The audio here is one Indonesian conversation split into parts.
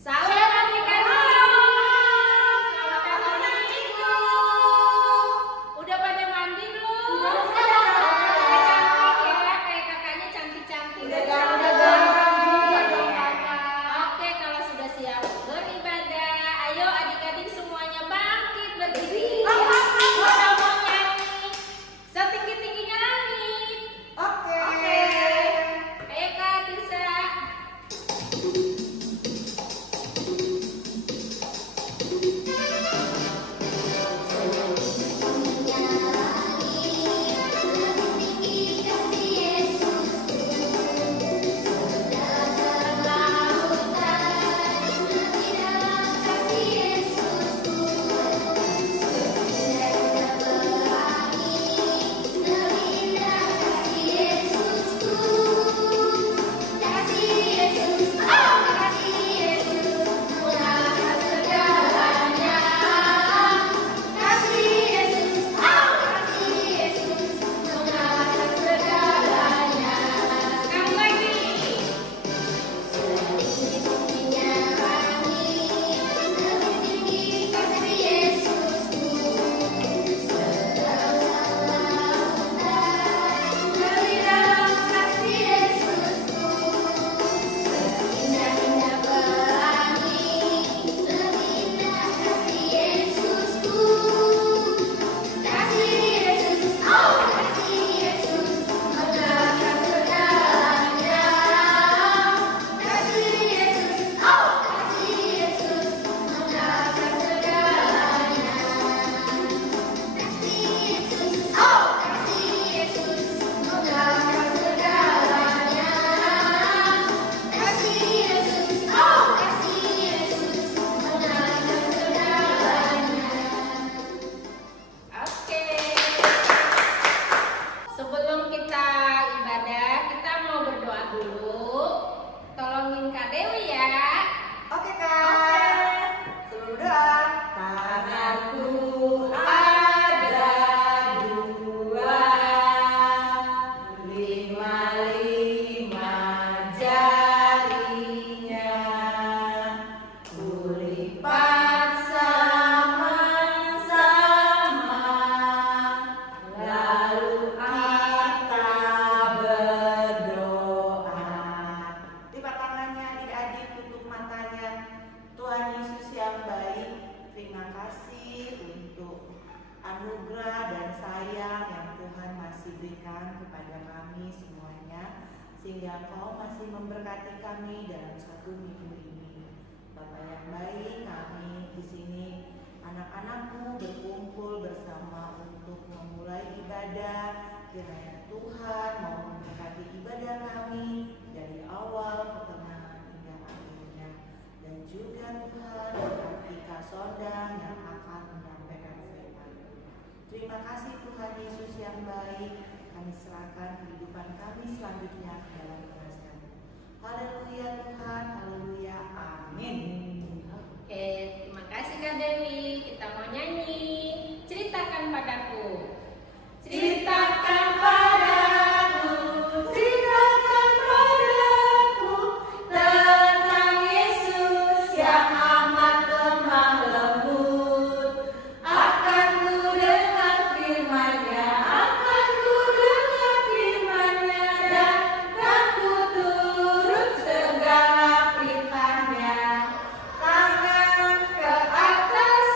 Salam adik-adik. Selamat datang di minggu. Udah pada mandi belum? Udah cantik ya, kayak kakaknya cantik-cantik. Udah juga dong kakak. Oke, kalau sudah siap beribadah, ayo adik-adik semuanya bangkit berdiri. Kita mau nyanyi setinggi-tingginya langit. Oke. Ayo Kak Tirsa. Sekali lagi. Oke. Sebelum kita ibadah, kita mau berdoa dulu. Tolongin Kak Dewi ya. Oke Kak. Sebelum doa, tanganku ada dua, lima jarinya, kulipat sama-sama, lalu kita berdoa. Lipat tangannya adik-adik, tutup matanya. Tuhan Yesus yang baik, terima kasih untuk anugerah dan sayang yang Tuhan masih berikan kepada kami semuanya, sehingga Engkau masih memberkati kami dalam satu minggu ini. Bapa yang baik, kami di sini anak-anakmu berkumpul bersama untuk memulai ibadah. Kiranya Tuhan mau memberkati ibadah kami dari awal pertengahan hingga akhirnya, dan juga Tuhan berkati Kak Sondang yang akan menyampaikan firman. Terima kasih Tuhan Yesus yang baik. Kami serahkan kehidupan kami selanjutnya ke dalam kuasa-Mu. Haleluya Tuhan, haleluya, amin. Oke, terima kasih Kak Dewi. Kita mau nyanyi. Ceritakan padaku. Ceritakan padaku, ceritakan padaku tentang Yesus yang amat lemah lembut. Akan ku dengar firman-Nya, akan ku dengar firman-Nya, dan akan ku turut segala perintah-Nya. Tangan ke atas,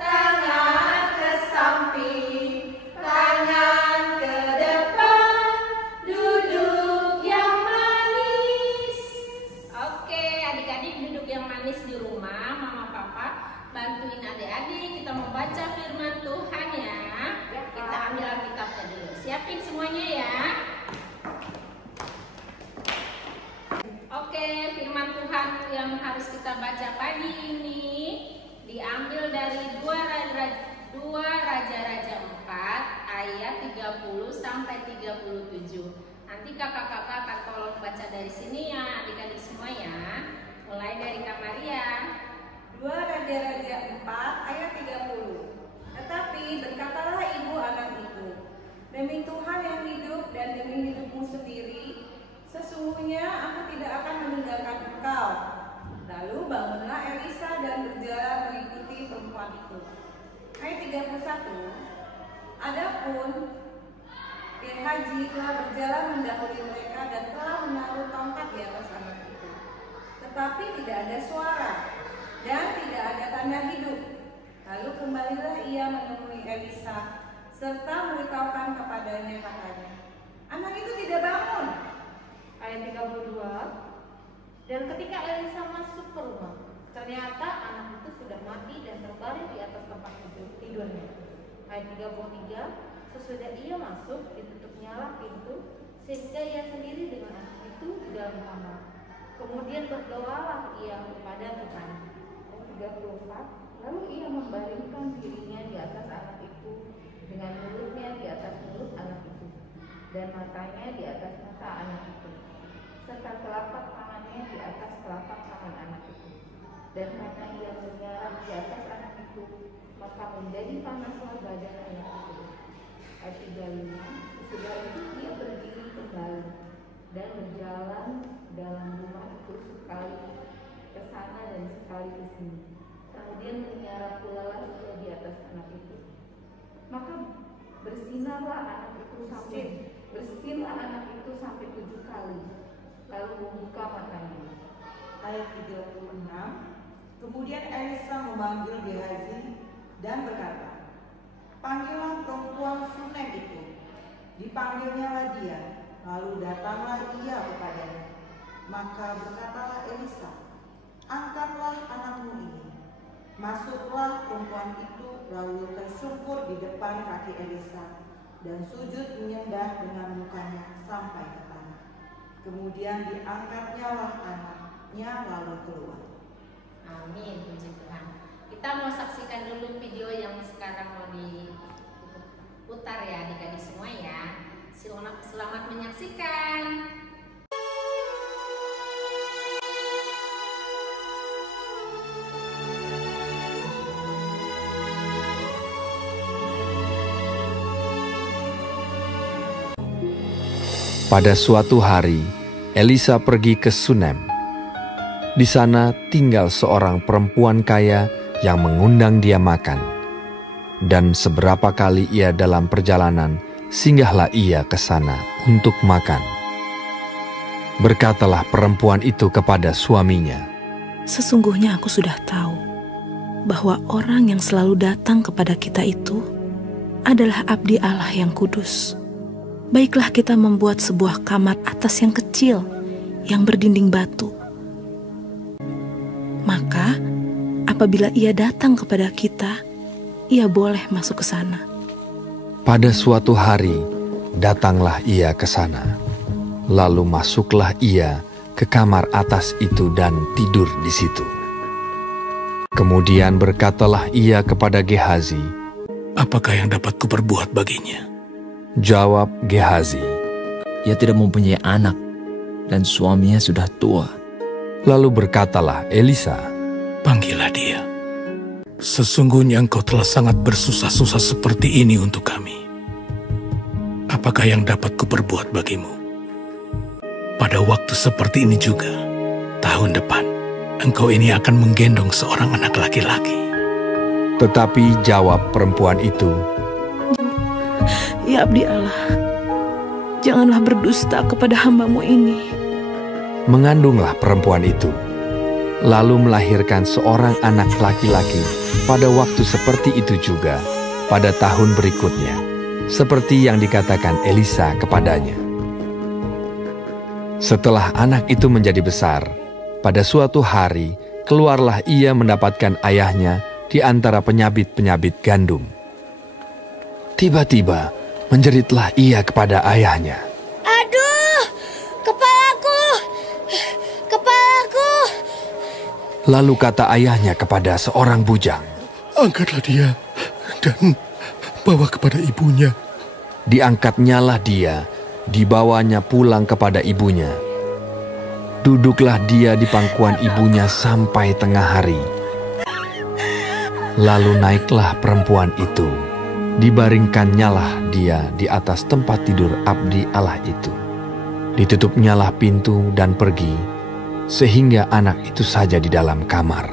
tangan ke samping, tangan ke depan, duduk yang manis. Oke, adik-adik duduk yang manis di rumah, mama papa bantuin adik-adik. Kita mau baca firman Tuhan ya. Kita ambil Alkitabnya dulu. Siapin semuanya ya. Oke, firman Tuhan yang harus kita baca pagi ini diambil dari 2 Raja-Raja 4 ayat 30 sampai 37. Nanti kakak-kakak akan tolong baca dari sini ya, adik-adik semua ya. Mulai dari Kak Maria. 2 Raja-Raja 4 ayat 30. Tetapi berkatalah ibu anak itu, demi Tuhan yang hidup dan demi hidupmu sendiri, sesungguhnya aku tidak akan meninggalkan engkau. Lalu bangunlah Elisa dan berjalan mengikuti perempuan itu. Ayat 31. Adapun Gehazi telah berjalan mendahului mereka dan telah menaruh tongkat di atas anak itu. Tetapi tidak ada suara dan tidak ada tanda hidup. Lalu kembalilah ia menemui Elisa serta memberitahukan kepadanya katanya, anak itu tidak bangun. Ayat 32. Dan ketika Elisa masuk ke rumah, ternyata anak itu sudah mati dan terbaring di atas tempat tidurnya. Ayat 33. Sesudah ia masuk, ditutupnyalah pintu, sehingga ia sendiri dengan anak itu di dalam kamar. Kemudian berdoalah ia kepada Tuhan. Ayat 34. Lalu ia membaringkan dirinya di atas anak itu, dengan mulutnya di atas mulut anak itu, dan matanya di atas mata anak itu, serta telapak tangannya di atas telapak tangan anak itu. Dan karena ia menyerang di atas anak itu, maka menjadi panaslah badan anak itu. Ayat 35. Sesudah itu ia berdiri kembali dan berjalan dalam rumah itu sekali ke sana dan sekali ke sini. Kemudian menyerang pula ia di atas anak itu. Maka bersinarlah anak itu sampai 7 kali, lalu membuka matanya. Ayat 36. Kemudian Elisa memanggil Gehazi dan berkata, panggillah perempuan Sunem itu. Dipanggilnyalah dia, lalu datanglah ia kepadanya. Maka berkatalah Elisa, angkatlah anakmu ini. Masuklah perempuan itu, lalu tersungkur di depan kaki Elisa dan sujud menyendah dengan mukanya sampai ke tanah. Kemudian diangkatnyalah anaknya lalu keluar. Amin, puji Tuhan. Kita mau saksikan dulu video yang sekarang mau diputar ya adik-adik semua ya. Selamat menyaksikan. Pada suatu hari, Elisa pergi ke Sunem. Di sana tinggal seorang perempuan kaya yang mengundang dia makan. Dan seberapa kali ia dalam perjalanan, singgahlah ia ke sana untuk makan. Berkatalah perempuan itu kepada suaminya, sesungguhnya aku sudah tahu bahwa orang yang selalu datang kepada kita itu adalah abdi Allah yang kudus. Baiklah kita membuat sebuah kamar atas yang kecil, yang berdinding batu. Maka, apabila ia datang kepada kita, ia boleh masuk ke sana. Pada suatu hari, datanglah ia ke sana. Lalu masuklah ia ke kamar atas itu dan tidur di situ. Kemudian berkatalah ia kepada Gehazi, apakah yang dapat kuperbuat baginya? Jawab Gehazi, ia tidak mempunyai anak dan suaminya sudah tua. Lalu berkatalah Elisa, panggillah dia. Sesungguhnya engkau telah sangat bersusah-susah seperti ini untuk kami. Apakah yang dapat kuperbuat bagimu? Pada waktu seperti ini juga, tahun depan, engkau ini akan menggendong seorang anak laki-laki. Tetapi jawab perempuan itu, ya abdi Allah, janganlah berdusta kepada hamba-Mu ini. Mengandunglah perempuan itu, lalu melahirkan seorang anak laki-laki pada waktu seperti itu juga, pada tahun berikutnya, seperti yang dikatakan Elisa kepadanya. Setelah anak itu menjadi besar, pada suatu hari keluarlah ia mendapatkan ayahnya di antara penyabit-penyabit gandum. Tiba-tiba menjeritlah ia kepada ayahnya, aduh, kepalaku. Lalu kata ayahnya kepada seorang bujang, angkatlah dia dan bawa kepada ibunya. Diangkatnyalah dia, dibawanya pulang kepada ibunya. Duduklah dia di pangkuan ibunya sampai tengah hari. Lalu naiklah perempuan itu, dibaringkannyalah dia di atas tempat tidur abdi Allah itu. Ditutupnyalah pintu dan pergi, sehingga anak itu saja di dalam kamar.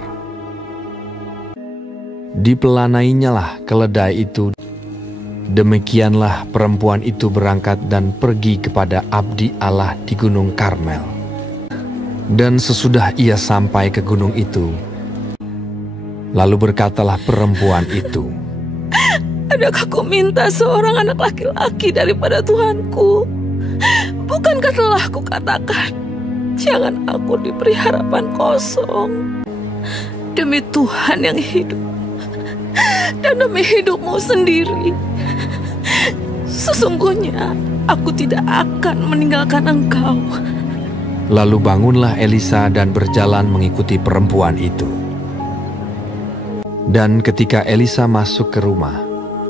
Dipelanainya keledai itu. Demikianlah perempuan itu berangkat dan pergi kepada abdi Allah di Gunung Karmel. Dan sesudah ia sampai ke gunung itu, lalu berkatalah perempuan itu, "Adakah kau minta seorang anak laki-laki daripada Tuhanku? Bukankah telah kukatakan, jangan aku diberi harapan kosong? Demi Tuhan yang hidup, dan demi hidupmu sendiri, sesungguhnya aku tidak akan meninggalkan engkau." Lalu bangunlah Elisa dan berjalan mengikuti perempuan itu. Dan ketika Elisa masuk ke rumah,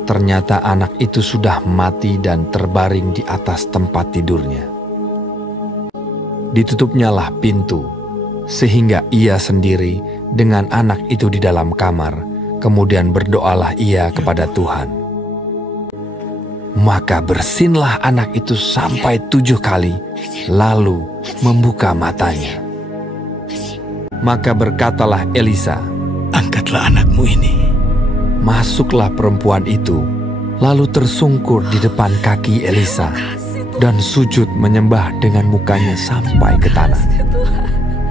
ternyata anak itu sudah mati dan terbaring di atas tempat tidurnya. Ditutupnyalah pintu, sehingga ia sendiri dengan anak itu di dalam kamar. Kemudian berdoalah ia kepada Tuhan. Maka bersinlah anak itu sampai 7 kali, lalu membuka matanya. Maka berkatalah Elisa, "Angkatlah anakmu ini." Masuklah perempuan itu, lalu tersungkur di depan kaki Elisa, dan sujud menyembah dengan mukanya sampai ke tanah.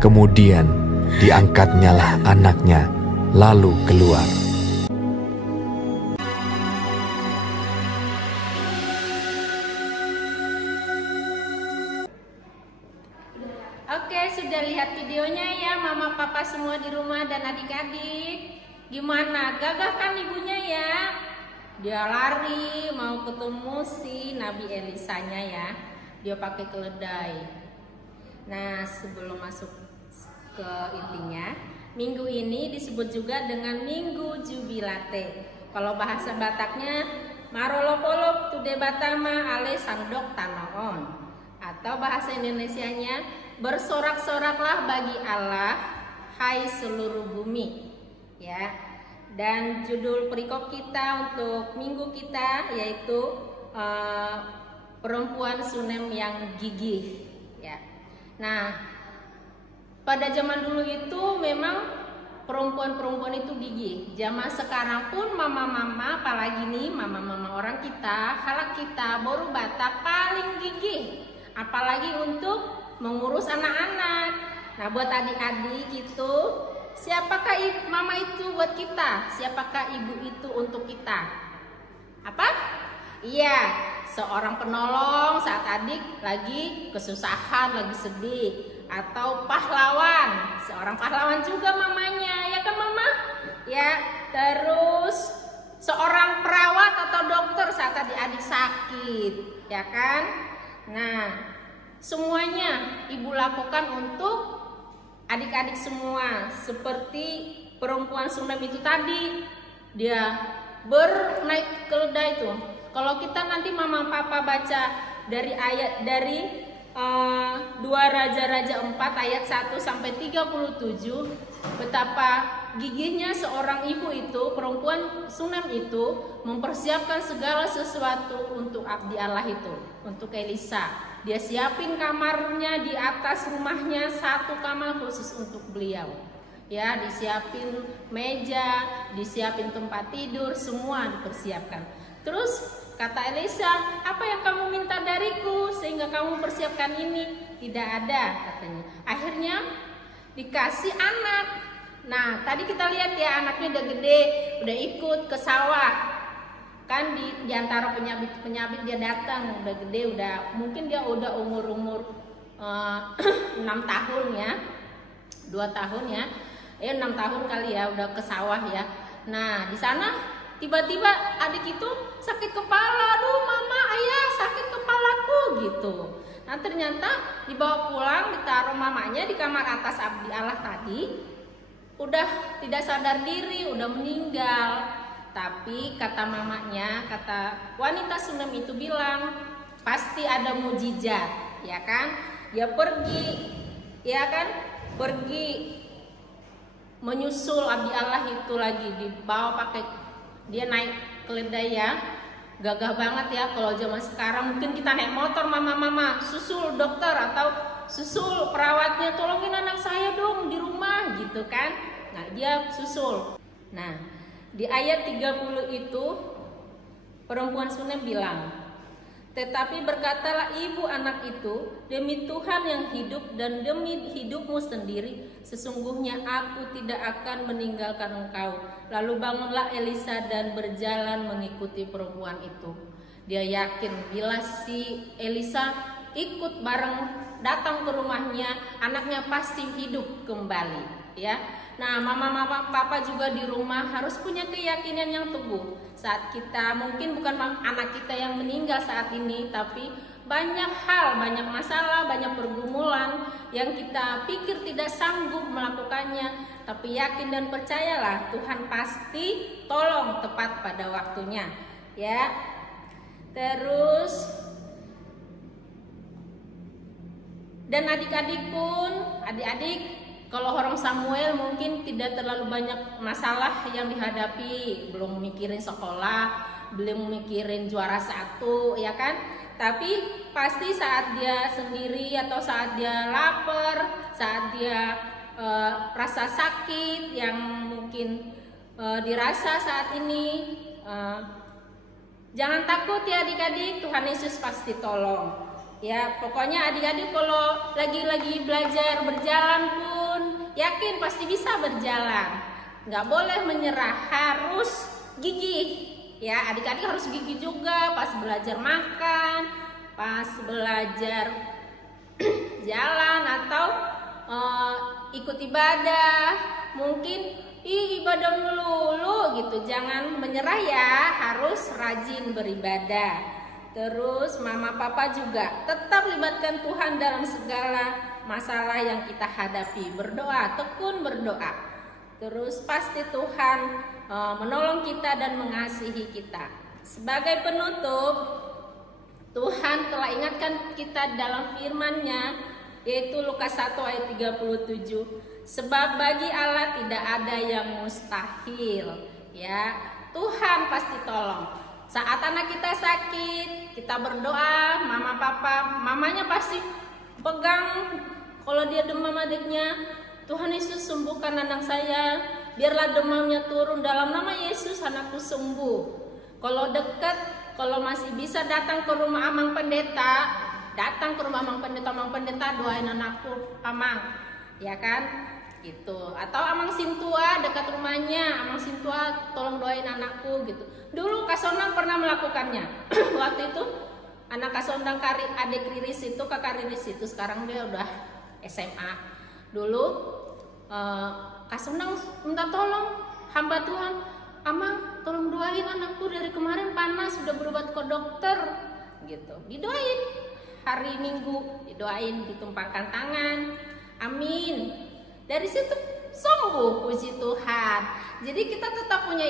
Kemudian diangkatnyalah anaknya, lalu keluar. Oke, sudah lihat videonya ya mama papa semua di rumah dan adik-adik. Gimana? Gagah kan ibunya ya? Dia lari mau ketemu si Nabi Elisanya ya. Dia pakai keledai. Nah, sebelum masuk ke intinya, minggu ini disebut juga dengan Minggu Jubilate. Kalau bahasa Bataknya, Marolopolop Tude Batama Ale Sangdok Tanoon. Atau bahasa Indonesianya, bersorak-soraklah bagi Allah, hai seluruh bumi. Ya. Dan judul perikop kita untuk minggu kita yaitu perempuan Sunem yang gigih. Ya. Nah, pada zaman dulu itu memang perempuan-perempuan itu gigih. Zaman sekarang pun mama-mama, apalagi nih mama-mama orang kita, halak kita, boru Batak paling gigih. Apalagi untuk mengurus anak-anak. Nah, buat adik-adik itu, siapakah mama itu buat kita? Siapakah ibu itu untuk kita? Apa? Iya, seorang penolong saat adik lagi kesusahan, lagi sedih. Atau pahlawan, seorang pahlawan juga mamanya, ya kan mama? Ya, terus seorang perawat atau dokter saat adik-adik sakit, ya kan? Nah, semuanya ibu lakukan untuk adik-adik semua. Seperti perempuan Sunem itu tadi, dia bernaik keledai itu. Kalau kita nanti mama papa baca dari ayat dari 2 Raja-Raja 4 ayat 1 sampai 37, betapa gigihnya seorang ibu itu, perempuan Sunem itu mempersiapkan segala sesuatu untuk abdi Allah itu, untuk Elisa. Dia siapin kamarnya di atas rumahnya, satu kamar khusus untuk beliau. Ya, disiapin meja, disiapin tempat tidur, semua dipersiapkan. Terus kata Elisa, apa yang kamu minta dariku sehingga kamu persiapkan ini? Tidak ada, katanya. Akhirnya dikasih anak. Nah, tadi kita lihat ya, anaknya udah gede, udah ikut ke sawah. Kan di antara penyabit dia datang, udah gede, mungkin dia udah umur 6 tahun ya, 2 tahun ya, 6 tahun kali ya, udah ke sawah ya. Nah, di sana tiba-tiba adik itu sakit kepala, aduh mama, ayah sakit kepalaku gitu. Nah, ternyata dibawa pulang, ditaruh mamanya di kamar atas abdi Allah tadi, udah tidak sadar diri, udah meninggal. Tapi kata mamanya, kata wanita Sunem itu bilang, pasti ada mujizat, ya kan? Dia pergi, ya kan? Pergi menyusul abdi Allah itu lagi, dibawa pakai, dia naik keledai ya, gagah banget ya. Kalau zaman sekarang mungkin kita naik motor, mama-mama susul dokter atau susul perawatnya, tolongin anak saya dong di rumah gitu kan. Nah dia susul. Nah di ayat 30 itu perempuan Sunem bilang, tetapi berkatalah ibu anak itu, demi Tuhan yang hidup dan demi hidupmu sendiri, sesungguhnya aku tidak akan meninggalkan engkau. Lalu bangunlah Elisa dan berjalan mengikuti perempuan itu. Dia yakin bila si Elisa ikut bareng datang ke rumahnya, anaknya pasti hidup kembali, ya. Nah, mama papa juga di rumah harus punya keyakinan yang teguh. Saat kita, mungkin bukan anak kita yang meninggal saat ini, tapi banyak hal, banyak masalah, banyak pergumulan yang kita pikir tidak sanggup melakukannya, tapi yakin dan percayalah Tuhan pasti tolong tepat pada waktunya, ya. Terus dan adik-adik pun, adik-adik kalau orang Samuel mungkin tidak terlalu banyak masalah yang dihadapi, belum mikirin sekolah, belum mikirin juara 1, ya kan? Tapi pasti saat dia sendiri atau saat dia lapar, saat dia rasa sakit yang mungkin dirasa saat ini, jangan takut ya adik-adik, Tuhan Yesus pasti tolong. Ya, pokoknya adik-adik kalau lagi belajar berjalan pun yakin pasti bisa berjalan. Nggak boleh menyerah, harus gigih. Ya, adik-adik harus gigih juga pas belajar makan, pas belajar jalan atau ikut ibadah. Mungkin ibadah melulu gitu, jangan menyerah ya, harus rajin beribadah. Terus mama papa juga tetap libatkan Tuhan dalam segala masalah yang kita hadapi. Berdoa, tekun berdoa. Terus pasti Tuhan menolong kita dan mengasihi kita. Sebagai penutup, Tuhan telah ingatkan kita dalam firman-Nya, yaitu Lukas 1 ayat 37. Sebab bagi Allah tidak ada yang mustahil. Ya, Tuhan pasti tolong. Saat anak kita sakit, kita berdoa, mama papa, mamanya pasti pegang. Kalau dia demam adiknya, Tuhan Yesus sembuhkan anak saya, biarlah demamnya turun dalam nama Yesus, anakku sembuh. Kalau dekat, kalau masih bisa datang ke rumah Amang Pendeta, datang ke rumah Amang Pendeta, doain anakku, Amang, ya kan? Gitu. Atau Amang Sintua dekat rumahnya, Amang Sintua tolong doain anakku gitu. Dulu Kasonang pernah melakukannya. Waktu itu anak Kasonang adik Riris itu, kakak Riris itu, sekarang dia udah SMA. Dulu Kasonang minta tolong hamba Tuhan, Amang tolong doain anakku dari kemarin panas, sudah berobat ke dokter gitu. Didoain hari Minggu, didoain, ditumpangkan tangan, amin. Dari situ sembuh, puji Tuhan. Jadi kita tetap punya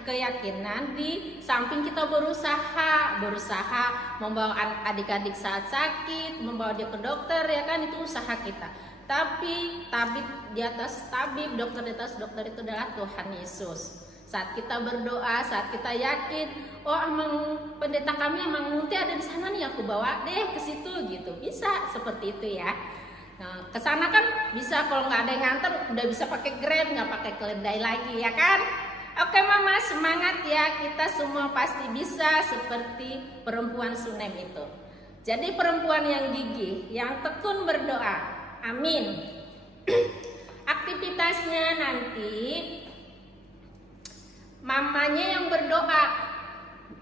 keyakinan, di samping kita berusaha membawa adik-adik saat sakit, membawa dia ke dokter, ya kan, itu usaha kita. Tapi tabib di atas tabib, dokter di atas dokter itu adalah Tuhan Yesus. Saat kita berdoa, saat kita yakin, oh Amang Pendeta kami, Amang Munti ada di sana nih, aku bawa deh ke situ gitu. Bisa seperti itu ya. Nah, kesana kan bisa, kalau nggak ada yang nganter udah bisa pakai Grab, nggak pakai keledai lagi, ya kan? Oke mama, semangat ya, kita semua pasti bisa seperti perempuan Sunem itu. Jadi perempuan yang gigih, yang tekun berdoa, amin. Aktivitasnya nanti mamanya yang berdoa,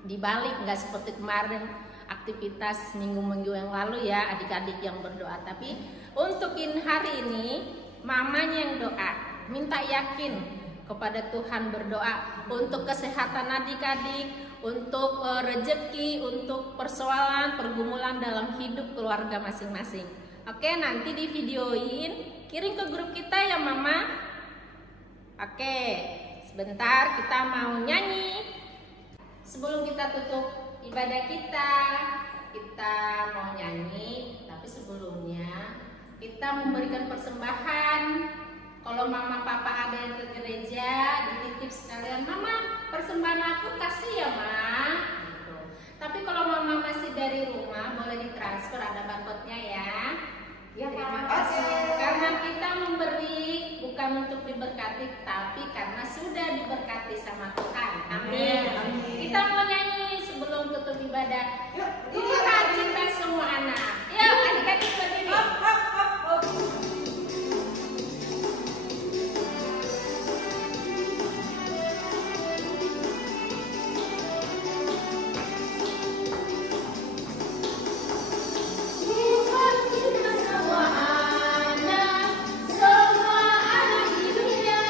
dibalik, nggak seperti kemarin aktivitas minggu-minggu yang lalu ya, adik-adik yang berdoa. Tapi untuk hari ini mamanya yang doa, minta yakin kepada Tuhan, berdoa untuk kesehatan adik-adik, untuk rezeki, untuk persoalan, pergumulan dalam hidup keluarga masing-masing. Oke, nanti di videoin, kirim ke grup kita ya mama. Oke, sebentar kita mau nyanyi. Sebelum kita tutup ibadah kita mau nyanyi, tapi sebelumnya kita memberikan persembahan. Kalau mama papa ada yang ke gereja, dititip sekalian, mama persembahan aku kasih ya ma gitu. Tapi kalau mama masih dari rumah, boleh ditransfer, ada barcode-nya ya. Ya, Terima Kak. kasih. Oke. Karena kita memberi bukan untuk diberkati, tapi karena sudah diberkati sama Tuhan. Amin. Amin. Kita mau nyanyi sebelum tutup ibadah. Yuk, Tuhan cinta semua anak. Yuk, adik-adik berdiri. hop, hop, hop, hop. Tuhan cinta semua anak di dunia.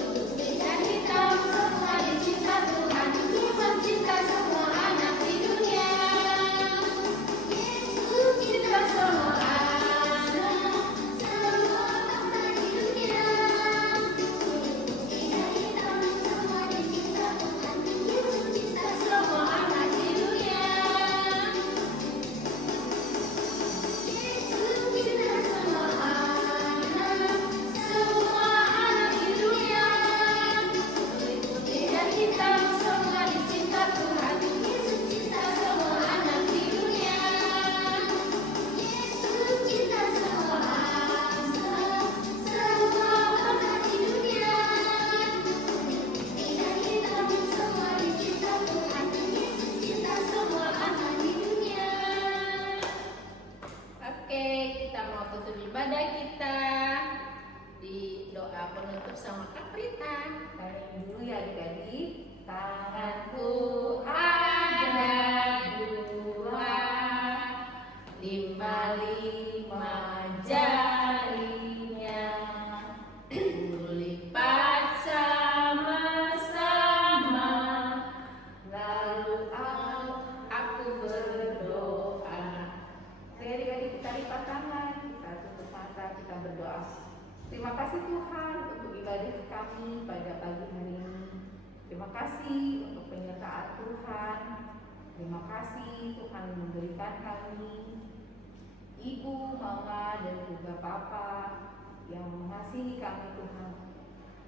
Untuk beda hitam semua dicinta Tuhan. Tuhan cinta semua anak di dunia. Yesus cinta semua anak di dunia. Untuk beda hitam semua dicinta Tuhan. Yesus cinta semua anak di dunia. Oke, kita mau tutup ibadah kita di doa penutup sama Kak Prita. Kalian dulu ya adik-adik. Tanganku ada dua, lima jarinya, kulipat sama-sama, lalu aku berdoa. Adik-adik kita lipat tangan, kita tutup mata, kita berdoa. Terima kasih Tuhan untuk ibadah kami pada pagi hari ini. Terima kasih untuk penyertaan Tuhan. Terima kasih Tuhan memberikan kami Ibu, Mama, dan juga Papa yang mengasihi kami Tuhan.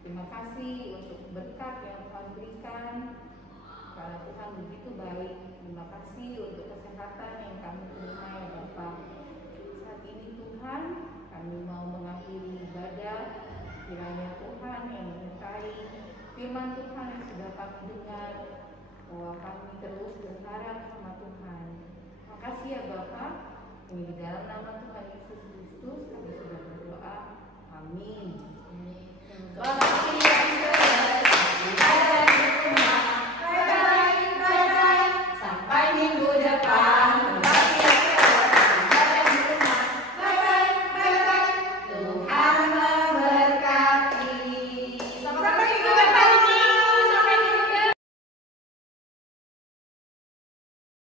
Terima kasih untuk berkat yang Tuhan berikan. Karena Tuhan begitu baik. Terima kasih untuk kesehatan yang kami terima ya Bapak. Saat ini Tuhan, kami mau mengakhiri ibadah. Kiranya Tuhan yang menyertai firman Tuhan yang sudah kami dengar, bahwa kami terus berharap sama Tuhan. Makasih ya Bapak. Ini di dalam nama Tuhan Yesus.